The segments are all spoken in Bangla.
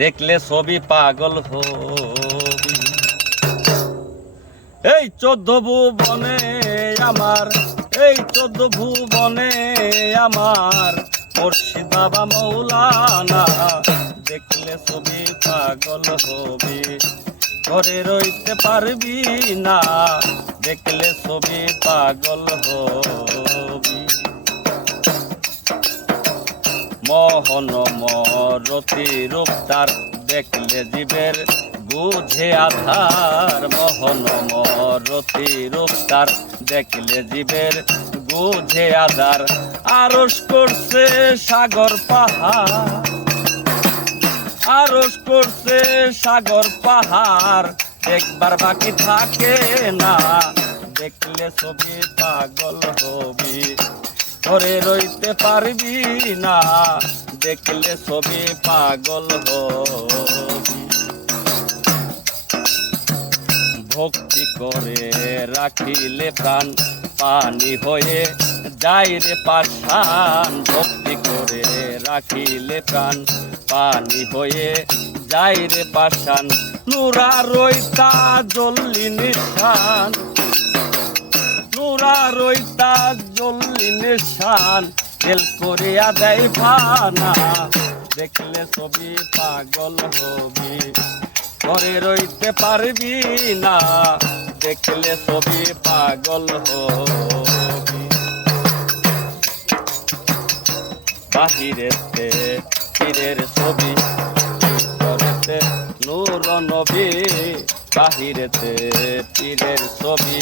দেখলে ছবি পাগল হবি। এই 14 ভুবনে আমার, এই 14 ভুবনে আমার মুর্শিদ বাবা মৌলানা, দেখলে ছবি পাগল হবি। ঘরে রইতে পারবি না, দেখলে ছবি পাগল হবি। মোহন মরতি রূপ তার, দেখলে জীবের বুঝে আধার। মোহন মরতি রূপ তার, দেখলে জীবের বুঝে আধার। আরশ করছে সাগর পাহাড়, আরশ করছে সাগর পাহাড়, দেখবার বাকি থাকে না, দেখলে ছবি পাগল হবি। ঘরে রইতে পারবি না, দেখলে ছবি পাগল হবি। ভক্তি করে রাখিলে প্রাণ পানি হয়ে যায় রে পাষাণ। ভক্তি করে রাখিলে প্রাণ পানি হয়ে যায় রে পাষাণ। নুরা রইতা জ্বললি নিশান, নুরা রইতা জ্বললি নিশান, তেল করিয়া দেয় ফানা, দেখলে ছবি পাগল হবি। ঘরে রইতে পারবি না, দেখলে ছবি পাগল হবি। বাহিরেতে পীরের ছবি, ভিতরেতে নূর নবী। বাহিরেতে পীরের ছবি,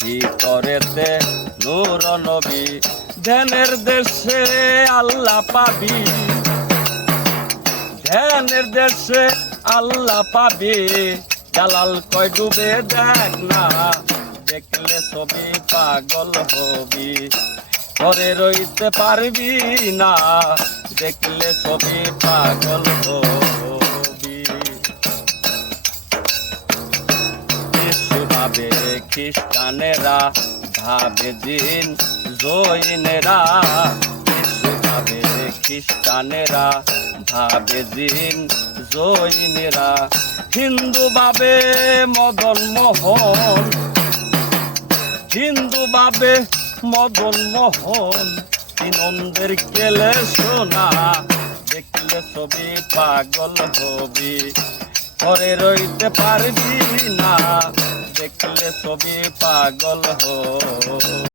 ভিতরেতে নূর নবী। ধ্যানের দেশে আল্লাহ পাবি, ধ্যানের দেশে আল্লাহ পাবি। জালাল কয় ডুবে দেখ না, দেখলে ছবি পাগল হবি। ঘরে রইতে পারবি না, দেখলে ছবি পাগল হবি। যিশু ভাবে খ্রিস্টানেরা, ভাবে জিন জৈনেরা। যিশু ভাবে খ্রিস্টানেরা, ভাবে জিন জৈনেরা। হিন্দু ভাবে মদন মোহন, হিন্দু ভাবে মদন মোহন। নন্দের কেলে সোনা, দেখলে ছবি পাগল হবি। ঘরে রইতে পারবি না, দেখলে ছবি পাগল হবি।